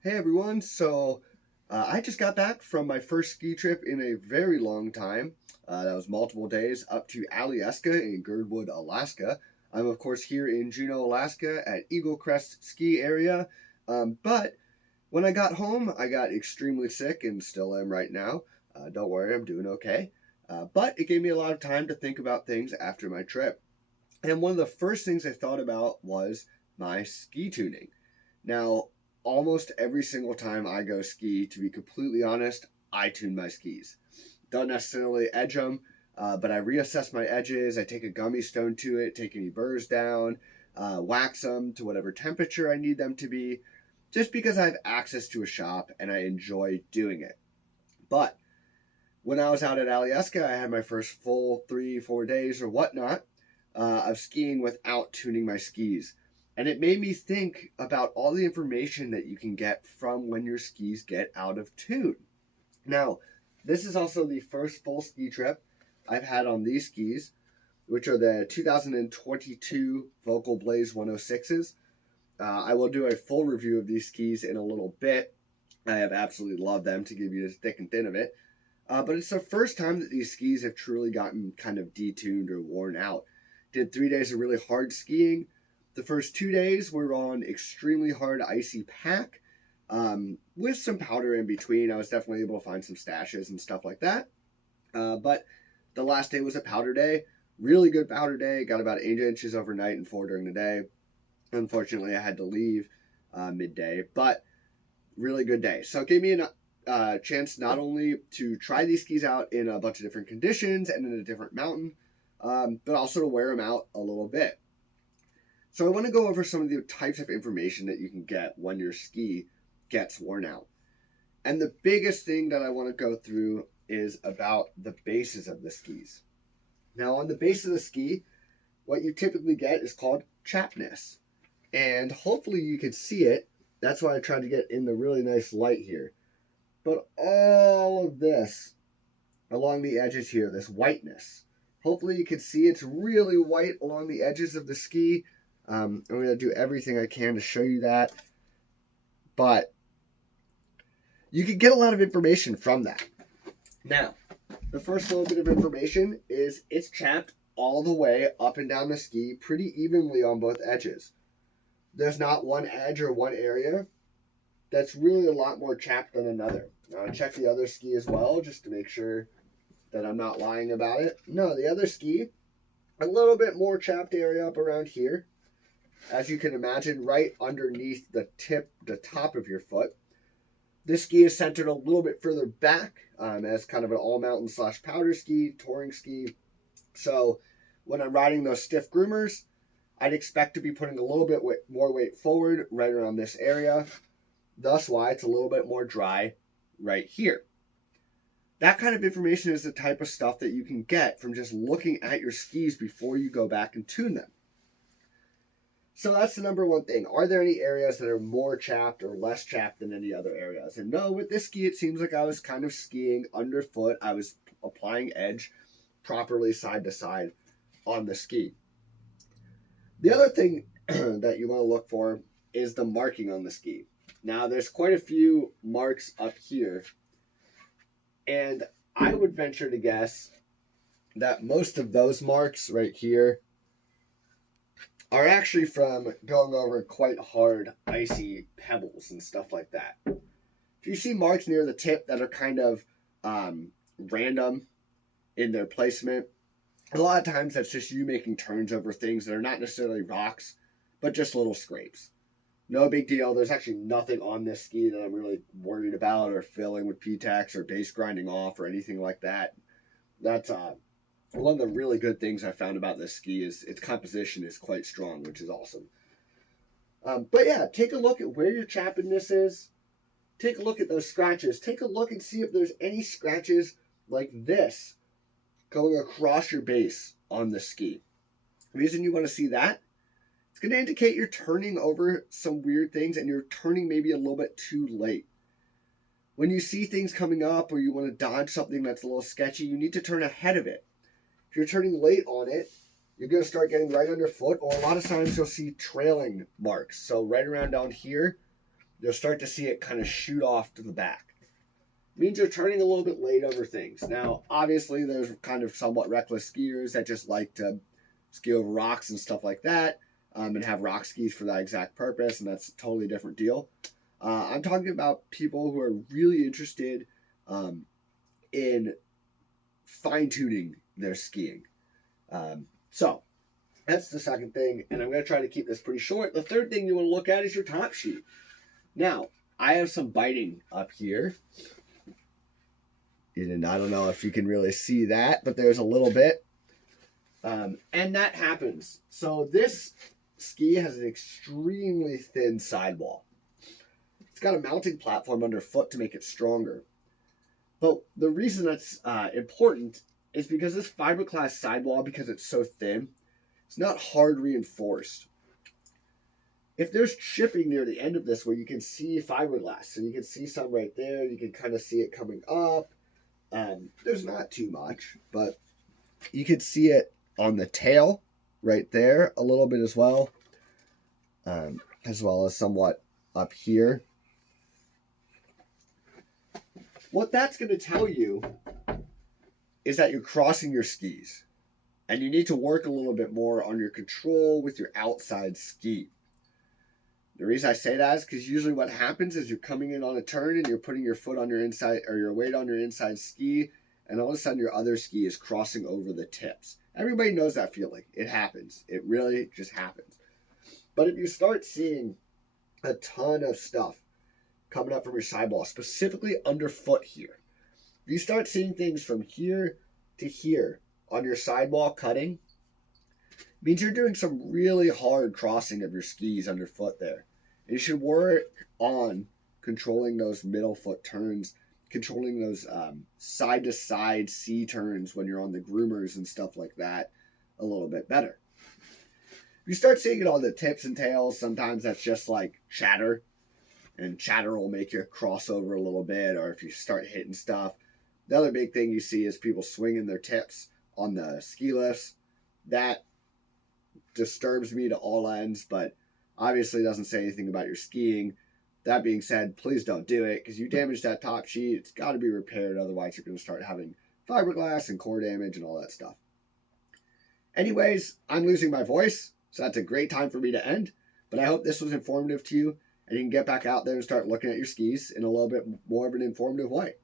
Hey everyone, I just got back from my first ski trip in a very long time. That was multiple days up to Alyeska in Girdwood, Alaska. I'm of course here in Juneau, Alaska at Eagle Crest Ski Area. But when I got home, I got extremely sick and still am right now. Don't worry, I'm doing okay. But it gave me a lot of time to think about things after my trip. And one of the first things I thought about was my ski tuning. Now, almost every single time I go ski, to be completely honest, I tune my skis. Don't necessarily edge them, but I reassess my edges. I take a gummy stone to it, take any burrs down, wax them to whatever temperature I need them to be, just because I have access to a shop and I enjoy doing it. But when I was out at Alyeska, I had my first full 3, 4 days or whatnot of skiing without tuning my skis. And it made me think about all the information that you can get from when your skis get out of tune. Now, this is also the first full ski trip I've had on these skis, which are the 2022 Vocal Blaze 106s. I will do a full review of these skis in a little bit. I have absolutely loved them, to give you the thick and thin of it. But it's the first time that these skis have truly gotten kind of detuned or worn out. Did 3 days of really hard skiing. The first 2 days we were on extremely hard icy pack with some powder in between. I was definitely able to find some stashes and stuff like that. But the last day was a powder day. Really good powder day. Got about 8 inches overnight and 4 during the day. Unfortunately, I had to leave midday, but really good day. So it gave me a chance not only to try these skis out in a bunch of different conditions and in a different mountain, but also to wear them out a little bit. So I want to go over some of the types of information that you can get when your ski gets worn out. And the biggest thing that I want to go through is about the bases of the skis. Now, on the base of the ski, what you typically get is called chapness. And hopefully you can see it. That's why I tried to get in the really nice light here. But all of this along the edges here, this whiteness, hopefully you can see it's really white along the edges of the ski. I'm going to do everything I can to show you that. But you can get a lot of information from that. Now, the first little bit of information is it's chapped all the way up and down the ski pretty evenly on both edges. There's not one edge or one area that's really a lot more chapped than another. Now, I checked the other ski as well just to make sure that I'm not lying about it. No, the other ski, a little bit more chapped area up around here. As you can imagine, right underneath the top of your foot. This ski is centered a little bit further back as kind of an all-mountain / powder ski, touring ski. So when I'm riding those stiff groomers, I'd expect to be putting a little bit more weight forward right around this area. Thus why it's a little bit more dry right here. That kind of information is the type of stuff that you can get from just looking at your skis before you go back and tune them. So that's the number one thing. Are there any areas that are more chapped or less chapped than any other areas? And no, with this ski, it seems like I was kind of skiing underfoot. I was applying edge properly side to side on the ski. The other thing that you want to look for is the marking on the ski. Now, there's quite a few marks up here. And I would venture to guess that most of those marks right here are actually from going over quite hard, icy pebbles and stuff like that. If you see marks near the tip that are kind of random in their placement, a lot of times that's just you making turns over things that are not necessarily rocks, but just little scrapes. No big deal. There's actually nothing on this ski that I'm really worried about or filling with P-Tax or base grinding off or anything like that. That's one of the really good things I found about this ski is its composition is quite strong, which is awesome. But yeah, take a look at where your chappedness is. Take a look at those scratches. Take a look and see if there's any scratches like this going across your base on the ski. The reason you want to see that, it's going to indicate you're turning over some weird things and you're turning maybe a little bit too late. When you see things coming up or you want to dodge something that's a little sketchy, you need to turn ahead of it. If you're turning late on it, you're going to start getting right underfoot, or a lot of times you'll see trailing marks. So right around down here, you'll start to see it kind of shoot off to the back. It means you're turning a little bit late over things. Now, obviously, there's kind of somewhat reckless skiers that just like to ski over rocks and stuff like that, and have rock skis for that exact purpose, and that's a totally different deal. I'm talking about people who are really interested in fine-tuning their skiing. So that's the second thing, and I'm going to try to keep this pretty short. The third thing you want to look at is your top sheet. Now, I have some biting up here, and I don't know if you can really see that, but there's a little bit, and that happens. So this ski has an extremely thin sidewall. It's got a mounting platform underfoot to make it stronger. But the reason that's important is because this fiberglass sidewall, because it's so thin, it's not hard reinforced. If there's chipping near the end of this where you can see fiberglass, so you can see some right there, you can kind of see it coming up. There's not too much, but you can see it on the tail right there a little bit as well as somewhat up here. What that's going to tell you is that you're crossing your skis, and you need to work a little bit more on your control with your outside ski. The reason I say that is because usually what happens is you're coming in on a turn and you're putting your foot on your inside, or your weight on your inside ski, and all of a sudden your other ski is crossing over the tips. Everybody knows that feeling. It happens. It really just happens. But if you start seeing a ton of stuff coming up from your sidewall, specifically underfoot here, if you start seeing things from here to here on your sidewall cutting, it means you're doing some really hard crossing of your skis underfoot there. And you should work on controlling those middle foot turns, controlling those side to side C turns when you're on the groomers and stuff like that a little bit better. If you start seeing it on the tips and tails, sometimes that's just like chatter, and chatter will make you cross over a little bit, or if you start hitting stuff. The other big thing you see is people swinging their tips on the ski lifts. That disturbs me to all ends, but obviously doesn't say anything about your skiing. That being said, please don't do it, because you damage that top sheet. It's got to be repaired, otherwise you're going to start having fiberglass and core damage and all that stuff. Anyways, I'm losing my voice, so that's a great time for me to end, but I hope this was informative to you, and you can get back out there and start looking at your skis in a little bit more of an informative way.